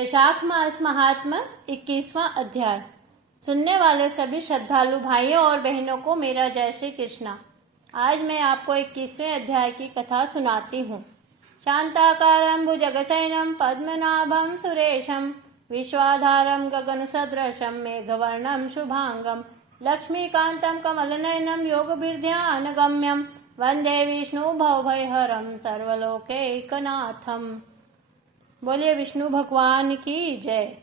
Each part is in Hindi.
वैशाख मास महात्मा 21वां अध्याय। सुनने वाले सभी श्रद्धालु भाइयों और बहनों को मेरा जय श्री कृष्णा। आज मैं आपको 21वें अध्याय की कथा सुनाती हूँ। शांताकारं भुजगशयनं पद्मनाभं सुरेशं विश्वाधारं गगन सदृशं मेघवर्णं शुभांगं लक्ष्मीकांतं कमलनयनं योगभिर्ध्यानगम्यं वंदे विष्णु भवभयहरं सर्वलोकैकनाथम्। बोलिए विष्णु भगवान की जय।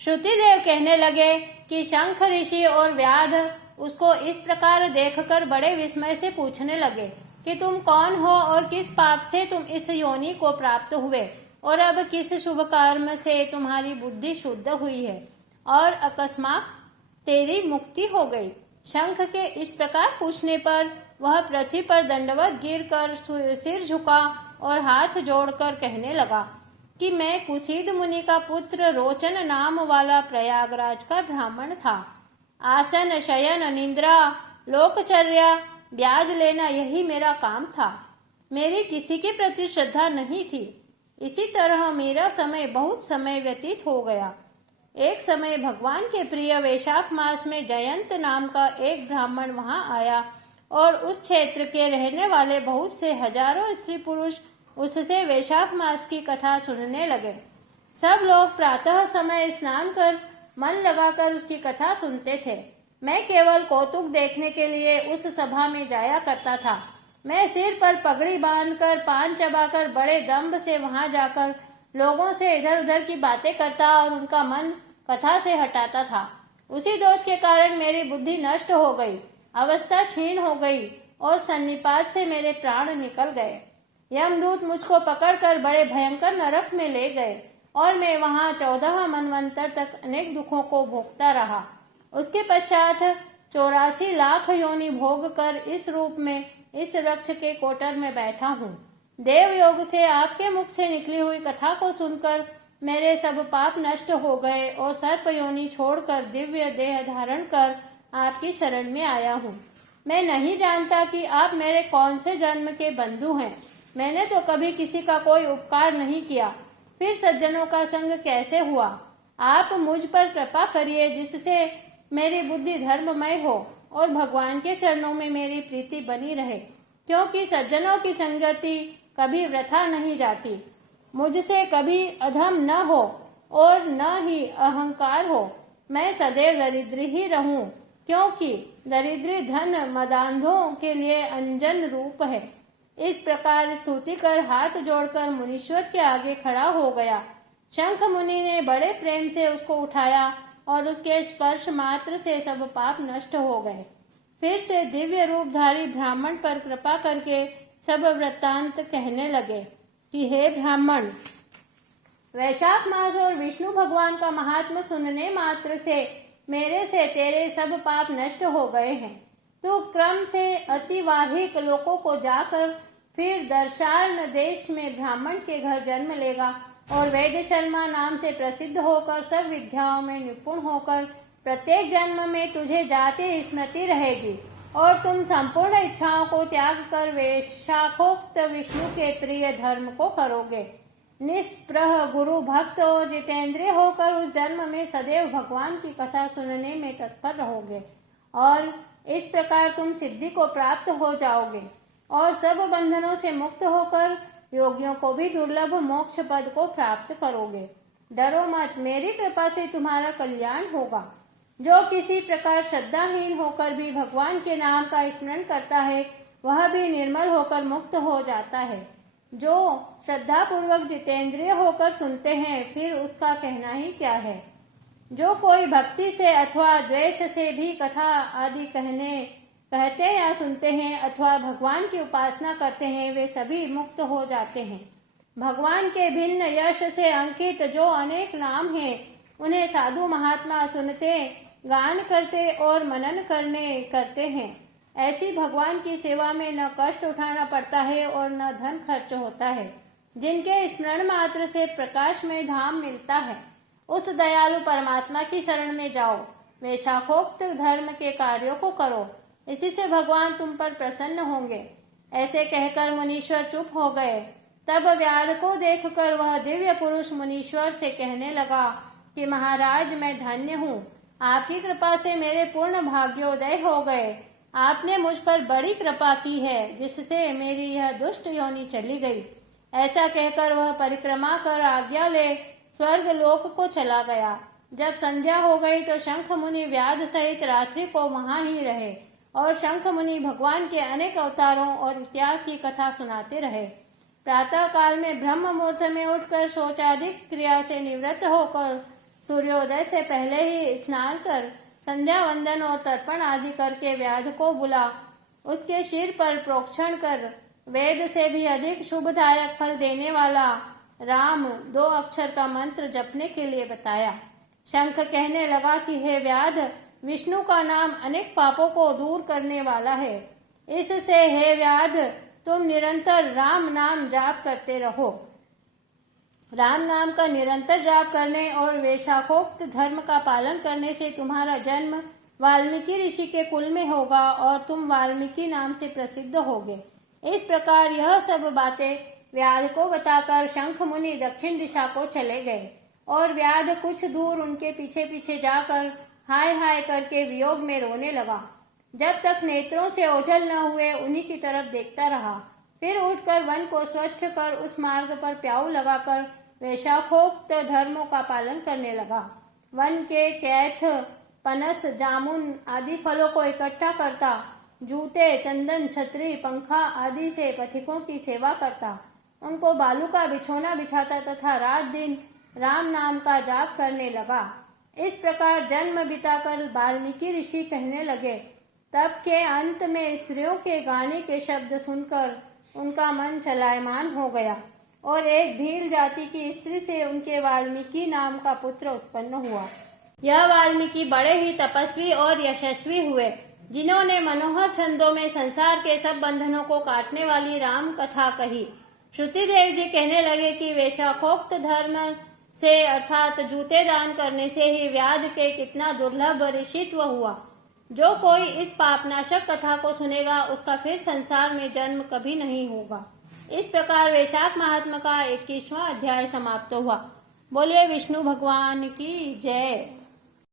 श्रुतिदेव कहने लगे कि शंख ऋषि और व्याध उसको इस प्रकार देखकर बड़े विस्मय से पूछने लगे कि तुम कौन हो और किस पाप से तुम इस योनि को प्राप्त हुए और अब किस शुभ कर्म से तुम्हारी बुद्धि शुद्ध हुई है और अकस्मात तेरी मुक्ति हो गई। शंख के इस प्रकार पूछने पर वह पृथ्वी पर दंडवत गिरकर सिर झुका और हाथ जोड़कर कहने लगा कि मैं कुसीद मुनि का पुत्र रोचन नाम वाला प्रयागराज का ब्राह्मण था। आसन, शयन, निद्रा, लोकचर्या, ब्याज लेना यही मेरा काम था। मेरी किसी के प्रति श्रद्धा नहीं थी। इसी तरह मेरा समय बहुत समय व्यतीत हो गया। एक समय भगवान के प्रिय वैशाख मास में जयंत नाम का एक ब्राह्मण वहां आया और उस क्षेत्र के रहने वाले बहुत से हजारों स्त्री पुरुष उससे वैशाख मास की कथा सुनने लगे। सब लोग प्रातः समय स्नान कर मन लगाकर उसकी कथा सुनते थे। मैं केवल कौतुक देखने के लिए उस सभा में जाया करता था। मैं सिर पर पगड़ी बांधकर पान चबाकर बड़े दम्भ से वहां जाकर लोगों से इधर उधर की बातें करता और उनका मन कथा से हटाता था। उसी दोष के कारण मेरी बुद्धि नष्ट हो गई, अवस्था क्षीण हो गई और सन्निपात से मेरे प्राण निकल गए। यमदूत मुझको पकड़कर बड़े भयंकर नरक में ले गए और मैं वहां 14 मनवंतर तक अनेक दुखों को भोगता रहा। उसके पश्चात 84 लाख योनि भोग कर इस रूप में इस वृक्ष के कोटर में बैठा हूँ। देव योग से आपके मुख से निकली हुई कथा को सुनकर मेरे सब पाप नष्ट हो गए और सर्प योनि छोड़कर दिव्य देह धारण कर आपकी शरण में आया हूँ। मैं नहीं जानता कि आप मेरे कौन से जन्म के बंधु हैं। मैंने तो कभी किसी का कोई उपकार नहीं किया, फिर सज्जनों का संग कैसे हुआ। आप मुझ पर कृपा करिए जिससे मेरी बुद्धि धर्ममय हो और भगवान के चरणों में मेरी प्रीति बनी रहे, क्योंकि सज्जनों की संगति कभी वृथा नहीं जाती। मुझसे कभी अधम न हो और न ही अहंकार हो। मैं सदैव दरिद्री ही रहूं, क्योंकि दरिद्री धन मदांधों के लिए अंजन रूप है। इस प्रकार स्तुति कर हाथ जोड़कर मुनीश्वर के आगे खड़ा हो गया। शंख मुनि ने बड़े प्रेम से उसको उठाया और उसके स्पर्श मात्र से सब पाप नष्ट हो गए। फिर से दिव्य रूपधारी ब्राह्मण पर कृपा करके सब वृत्तांत कहने लगे कि हे ब्राह्मण, वैशाख मास और विष्णु भगवान का महात्मा सुनने मात्र से मेरे से तेरे सब पाप नष्ट हो गए हैं। तू क्रम से अतिवाहिक लोकों को जाकर फिर दर्शार्ण देश में ब्राह्मण के घर जन्म लेगा और वैद्य शर्मा नाम से प्रसिद्ध होकर सब विद्याओं में निपुण होकर प्रत्येक जन्म में तुझे जाति स्मृति रहेगी और तुम संपूर्ण इच्छाओं को त्याग कर वैशाखोक्त विष्णु के प्रिय धर्म को करोगे। निष्प्रह गुरु भक्त और जितेंद्रिय होकर उस जन्म में सदैव भगवान की कथा सुनने में तत्पर रहोगे और इस प्रकार तुम सिद्धि को प्राप्त हो जाओगे और सब बंधनों से मुक्त होकर योगियों को भी दुर्लभ मोक्ष पद को प्राप्त करोगे। डरो मत, मेरी कृपा से तुम्हारा कल्याण होगा। जो किसी प्रकार श्रद्धाहीन होकर भी भगवान के नाम का स्मरण करता है वह भी निर्मल होकर मुक्त हो जाता है। जो श्रद्धा पूर्वक जितेंद्रिय होकर सुनते हैं फिर उसका कहना ही क्या है। जो कोई भक्ति से अथवा द्वेष से भी कथा आदि कहते या सुनते हैं अथवा भगवान की उपासना करते हैं वे सभी मुक्त हो जाते हैं। भगवान के भिन्न यश से अंकित जो अनेक नाम हैं उन्हें साधु महात्मा सुनते, गान करते और मनन करते हैं। ऐसी भगवान की सेवा में न कष्ट उठाना पड़ता है और न धन खर्च होता है। जिनके स्मरण मात्र से प्रकाश में धाम मिलता है उस दयालु परमात्मा की शरण में जाओ। वैशाखोक्त धर्म के कार्यों को करो, इसी से भगवान तुम पर प्रसन्न होंगे। ऐसे कहकर मुनीश्वर चुप हो गए। तब व्याध को देखकर वह दिव्य पुरुष मुनीश्वर से कहने लगा कि महाराज, मैं धन्य हूँ। आपकी कृपा से मेरे पूर्ण भाग्योदय हो गए। आपने मुझ पर बड़ी कृपा की है, जिससे मेरी यह दुष्ट योनि चली गई। ऐसा कहकर वह परिक्रमा कर आज्ञा ले स्वर्ग लोक को चला गया। जब संध्या हो गई तो शंख मुनि व्याध सहित रात्रि को वहां ही रहे और शंख मुनि भगवान के अनेक अवतारों और इतिहास की कथा सुनाते रहे। प्रातः काल में ब्रह्म मुहूर्त में उठकर शौचादिक क्रिया से निवृत्त होकर सूर्योदय से पहले ही स्नान कर संध्या वंदन और तर्पण आदि करके व्याध को बुला उसके सिर पर प्रोक्षण कर वेद से भी अधिक शुभदायक फल देने वाला राम 2 अक्षर का मंत्र जपने के लिए बताया। शंख कहने लगा कि हे व्याध, विष्णु का नाम अनेक पापों को दूर करने वाला है। इससे हे व्याध, तुम निरंतर राम नाम जाप करते रहो। राम नाम का निरंतर जाप करने और वेशाखोक्त धर्म का पालन करने से तुम्हारा जन्म वाल्मीकि ऋषि के कुल में होगा और तुम वाल्मीकि नाम से प्रसिद्ध होगे। इस प्रकार यह सब बातें व्याध को बताकर शंख मुनि दक्षिण दिशा को चले गए और व्याध कुछ दूर उनके पीछे पीछे जाकर हाय हाय करके वियोग में रोने लगा। जब तक नेत्रों से ओझल न हुए उन्हीं की तरफ देखता रहा। फिर उठकर वन को स्वच्छ कर उस मार्ग पर प्याऊ लगाकर वैशाखोक्त धर्मों का पालन करने लगा। वन के कैथ, पनस, जामुन आदि फलों को इकट्ठा करता, जूते, चंदन, छतरी, पंखा आदि से पथिकों की सेवा करता, उनको बालू का बिछोना बिछाता तथा रात दिन राम नाम का जाप करने लगा। इस प्रकार जन्म बिताकर वाल्मीकि ऋषि कहने लगे। तब के अंत में स्त्रियों के गाने के शब्द सुनकर उनका मन चलायमान हो गया और एक भील जाति की स्त्री से उनके वाल्मीकि नाम का पुत्र उत्पन्न हुआ। यह वाल्मीकि बड़े ही तपस्वी और यशस्वी हुए, जिन्होंने मनोहर छंदों में संसार के सब बंधनों को काटने वाली राम कथा कही। श्रुतिदेव जी कहने लगे कि वेशाखोक्त धर्म से अर्थात जूते दान करने से ही व्याध के कितना दुर्लभ ऋषित्व हुआ। जो कोई इस पापनाशक कथा को सुनेगा उसका फिर संसार में जन्म कभी नहीं होगा। इस प्रकार वैशाख महात्म का 21वां अध्याय समाप्त हुआ। बोलिए विष्णु भगवान की जय।